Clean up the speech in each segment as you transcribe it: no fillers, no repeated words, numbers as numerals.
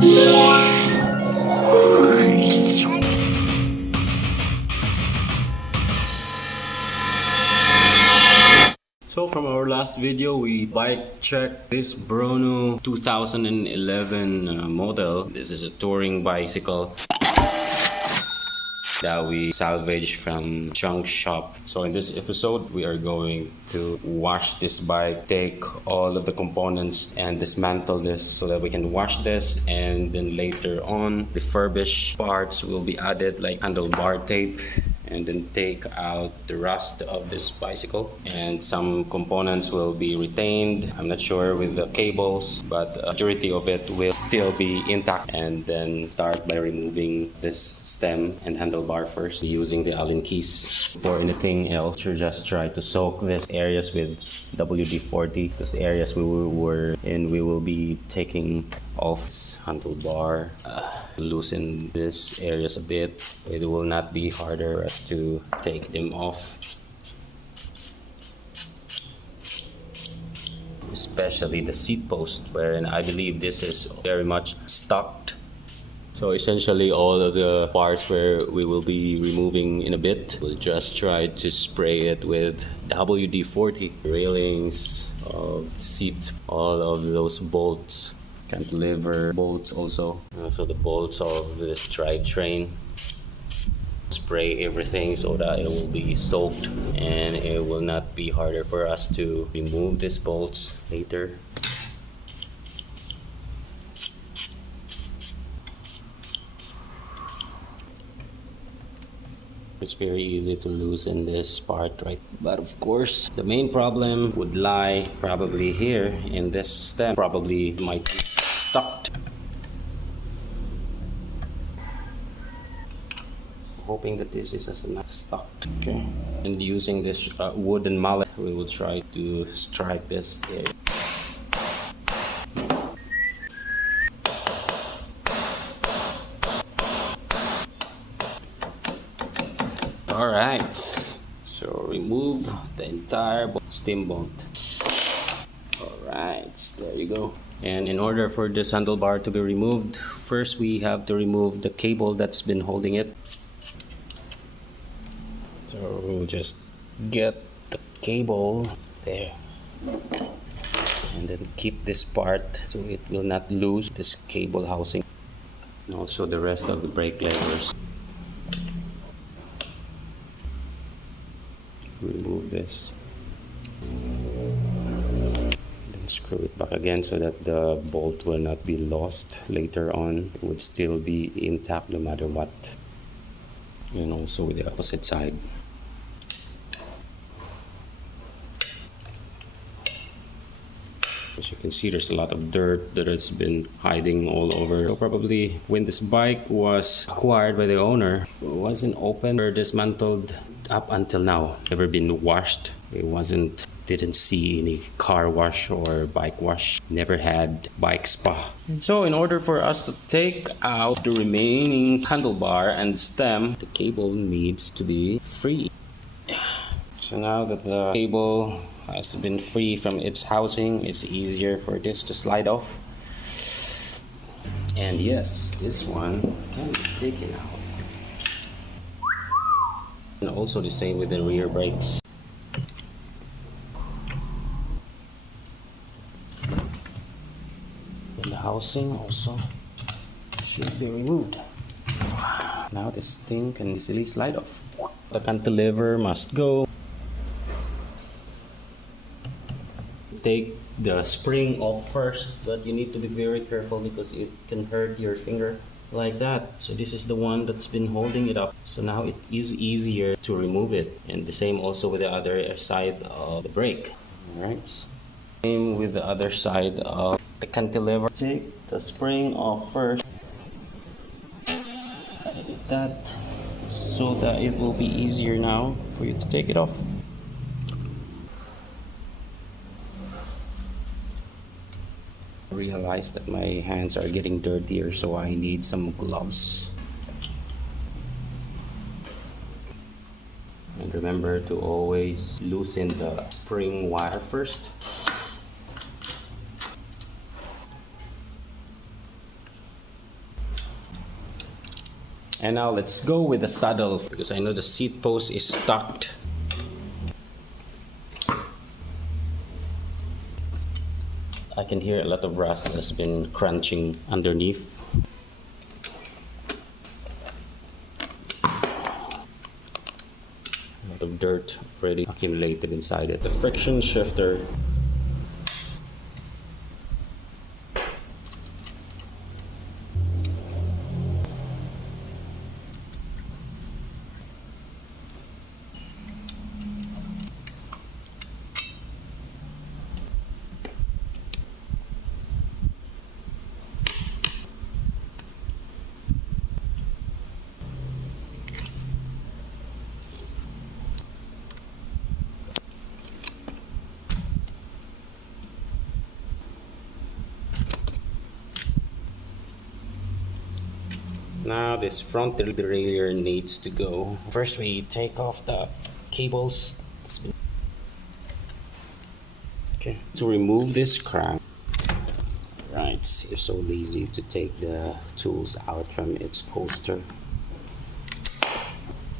So from our last video, we bike checked this Bruno 2011 model. This is a touring bicycle that we salvaged from junk shop. So in this episode, we are going to wash this bike, take all of the components and dismantle this so that we can wash this, and then later on refurbish parts will be added like handlebar tape, and then take out the rust of this bicycle, and some components will be retained. I'm not sure with the cables, but the majority of it will still be intact. And then start by removing this stem and handlebar first using the Allen keys. For anything else, you just try to soak this areas with WD-40. Those areas we were in, we will be taking off handlebar, loosen these areas a bit. It will not be harder to take them off, especially the seat post, wherein I believe this is very much stuck. So essentially all of the parts where we will be removing in a bit, we'll just try to spray it with WD-40. Railings of seat, all of those bolts, cantilever bolts also the bolts of this drivetrain. Spray everything so that it will be soaked and it will not be harder for us to remove these bolts later. It's very easy to loosen this part, right? But of course, the main problem would lie probably here in this stem. Probably might be stuck. Hoping that this is not stuck. Okay. And using this wooden mallet, we will try to strike this area. Alright, so remove the entire stem bolt. Alright, there you go. And in order for this handlebar to be removed, first we have to remove the cable that's been holding it. So we'll just get the cable there and then keep this part so it will not lose this cable housing, and also the rest of the brake levers. Remove this, then screw it back again so that the bolt will not be lost later on. It would still be intact no matter what. And also with the opposite side. As you can see, there's a lot of dirt that has been hiding all over. So probably when this bike was acquired by the owner, it wasn't open or dismantled up until now. Never been washed. It didn't see any car wash or bike wash. Never had bike spa. And so in order for us to take out the remaining handlebar and stem, the cable needs to be free. So now that the cable has been free from its housing, it's easier for this to slide off. And yes, this one can be taken out. And also the same with the rear brakes. And the housing also should be removed. Now this thing can easily slide off. The cantilever must go. Take the spring off first, but you need to be very careful because it can hurt your finger like that. So this is the one that's been holding it up, so now it is easier to remove it. And the same also with the other side of the brake. Alright, same with the other side of the cantilever. Take the spring off first, like that, so that it will be easier now for you to take it off. Realize that my hands are getting dirtier, so I need some gloves. And remember to always loosen the spring wire first. And now let's go with the saddle because I know the seat post is stuck. I can hear a lot of rust has been crunching underneath. A lot of dirt already accumulated inside it. The friction shifter. Now this front derailleur needs to go. First we take off the cables. Okay, to remove this crank. Right, you're so lazy to take the tools out from its holster.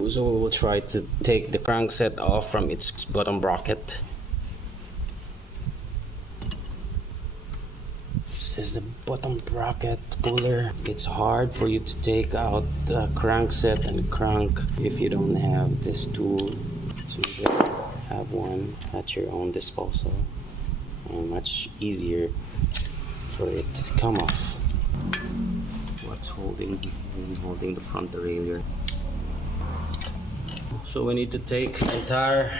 So we will try to take the crankset off from its bottom bracket. This is the bottom bracket puller. It's hard for you to take out the crankset and crank if you don't have this tool. So you just have one at your own disposal. And much easier for it to come off. What's holding the front derailleur? So we need to take the entire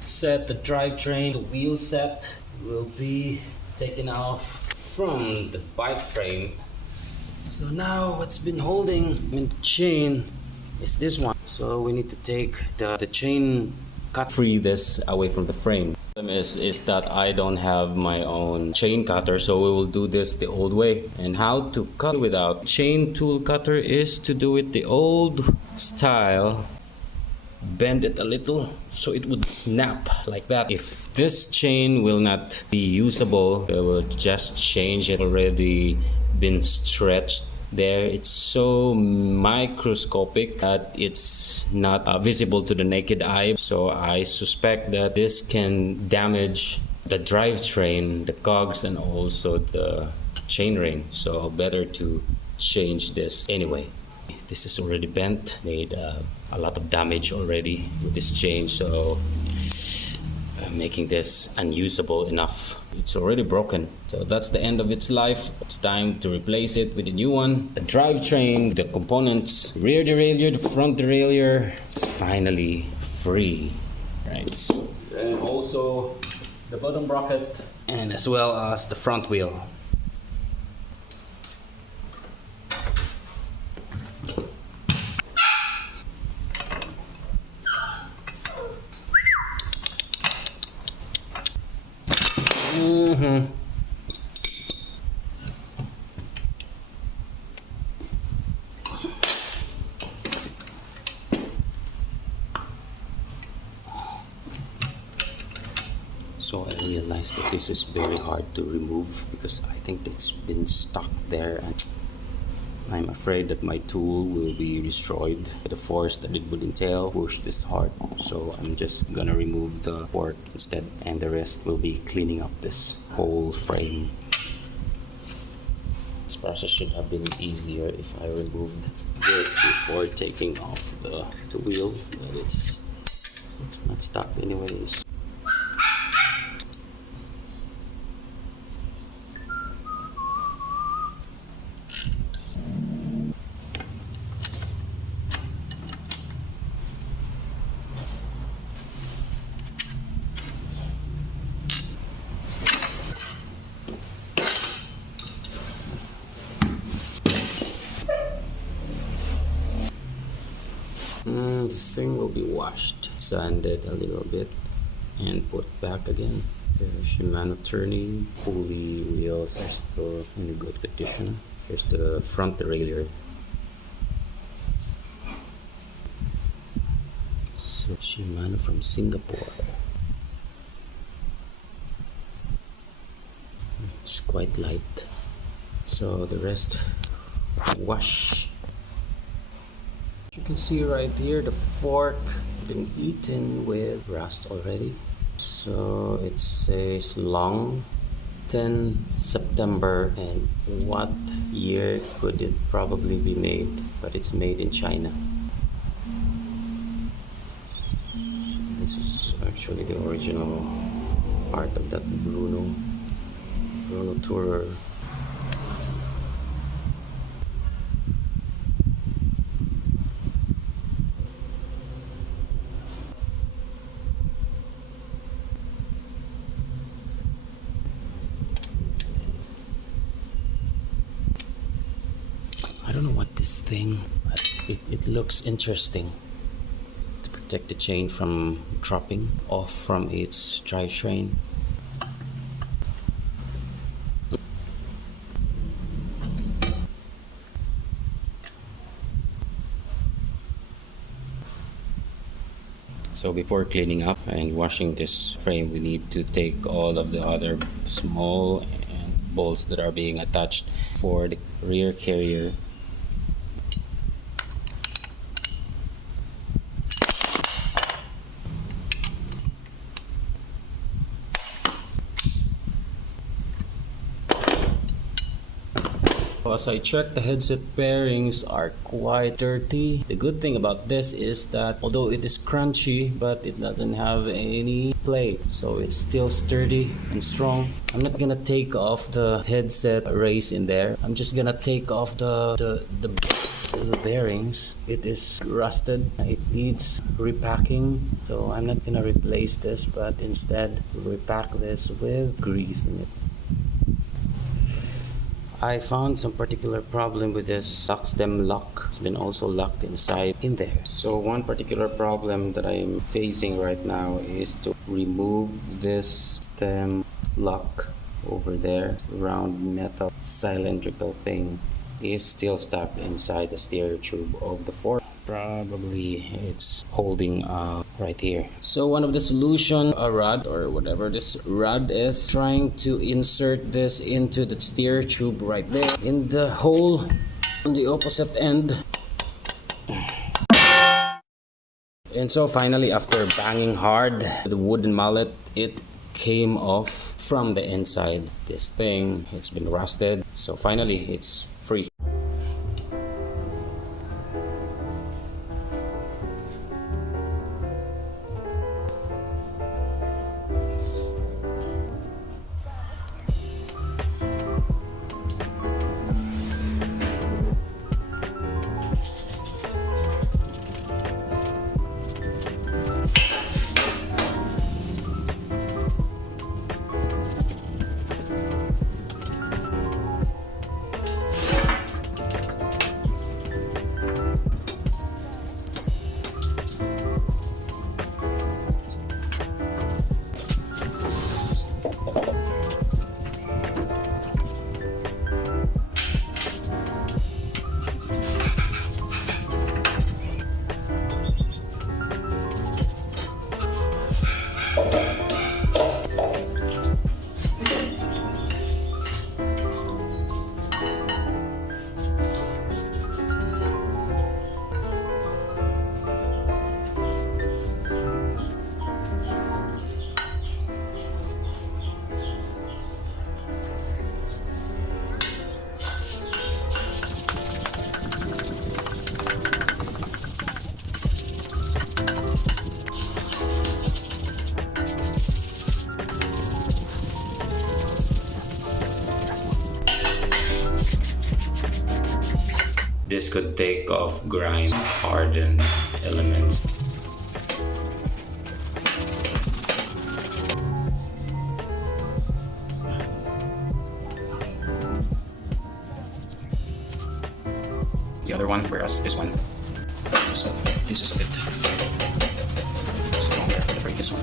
set, the drivetrain, the wheel set will be taken off from the bike frame. So now what's been holding the chain is this one. So we need to take the chain, cut free this away from the frame. The problem is that I don't have my own chain cutter, so we will do this the old way. And how to cut without chain tool cutter is to do it the old style. Bend it a little so it would snap like that. If this chain will not be usable, it will just change it. Already been stretched there. It's so microscopic that it's not visible to the naked eye. So I suspect that this can damage the drivetrain, the cogs, and also the chainring. So better to change this anyway. This is already bent, made a lot of damage already with this chain, so making this unusable enough. It's already broken, so that's the end of its life. It's time to replace it with a new one. The drivetrain, the components, rear derailleur, the front derailleur, it's finally free, right? And also the bottom bracket, and as well as the front wheel. So I realized that this is very hard to remove because I think it's been stuck there, and I'm afraid that my tool will be destroyed by the force that it would entail. Push this hard, so I'm just gonna remove the fork instead, and the rest will be cleaning up this whole frame. This process should have been easier if I removed this before taking off the wheel, but it's not stuck anyways. This thing will be washed, sanded a little bit, and put back again. The Shimano turning pulley wheels are still in good condition. Here's the front derailleur. So Shimano from Singapore. It's quite light. So the rest wash. You can see right here the fork been eaten with rust already. So it says long 10 September, and what year could it probably be made? But it's made in China. This is actually the original part of that Bruno Tourer. I don't know what this thing, it looks interesting to protect the chain from dropping off from its drivetrain. So before cleaning up and washing this frame, we need to take all of the other small and bolts that are being attached for the rear carrier. As I checked, the headset bearings are quite dirty. The good thing about this is that although it is crunchy, but it doesn't have any play, so it's still sturdy and strong. I'm not gonna take off the headset race in there. I'm just gonna take off the bearings. It is rusted. It needs repacking, so I'm not gonna replace this, but instead repack this with grease in it. I found some particular problem with this lock stem lock. It's been also locked inside in there. So one particular problem that I'm facing right now is to remove this stem lock over there. Round metal cylindrical thing is still stuck inside the steer tube of the fork. Probably it's holding right here. So one of the solution, a rod or whatever this rod is, trying to insert this into the steer tube right there in the hole on the opposite end. And so finally, after banging hard the wooden mallet, it came off from the inside. This thing, it's been rusted, so finally it's free. This could take off grime, hardened elements. The other one, whereas this one uses a bit stronger than the previous one.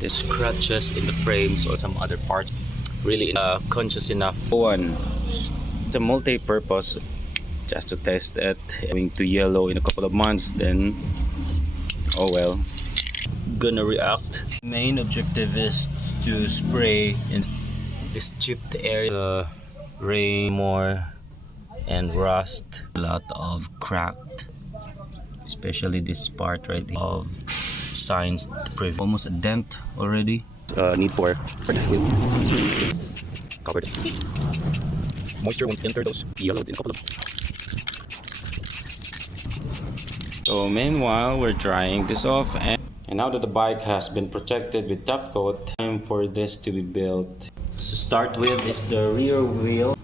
The scratches in the frames or some other parts really conscious enough. One, it's a multi-purpose, just to test it. Going to yellow in a couple of months, then oh well. Gonna react. Main objective is to spray in this chipped area, rain more and rust, a lot of cracked, especially this part right here of signs almost a dent already. Need for covered. Moisture won't enter those yellowed in a couple of. So meanwhile, we're drying this off, and now that the bike has been protected with top coat, time for this to be built. To start with is the rear wheel.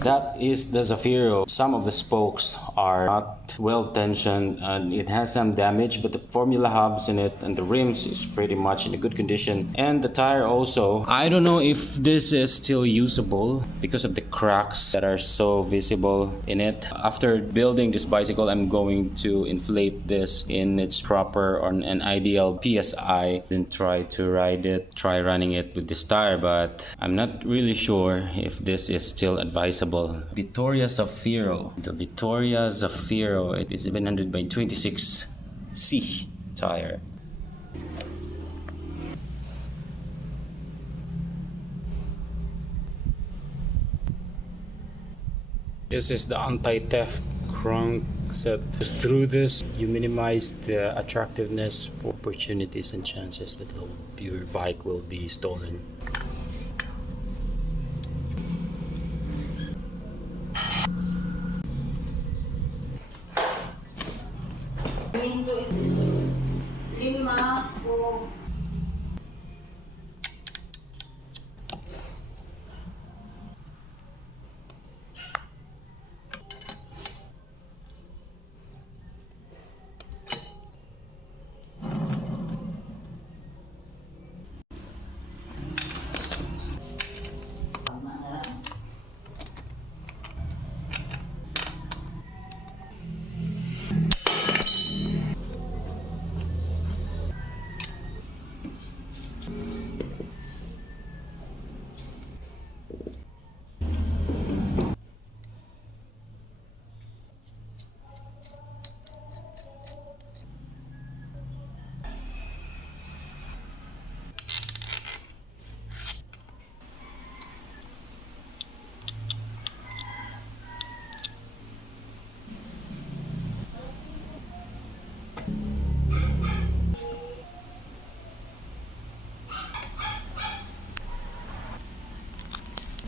That is the Zafiro. Some of the spokes are not well tensioned and it has some damage, but the formula hubs in it and the rims is pretty much in a good condition. And the tire also. I don't know if this is still usable because of the cracks that are so visible in it. After building this bicycle, I'm going to inflate this in its proper or an ideal PSI. Then try to ride it, try running it with this tire, but I'm not really sure if this is still advisable. Vittoria Zafiro. The Vittoria Zafiro. It is 700 by 26C tire. This is the anti-theft crankset. Through this, you minimize the attractiveness for opportunities and chances that your bike will be stolen.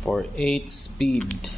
For 8 speed.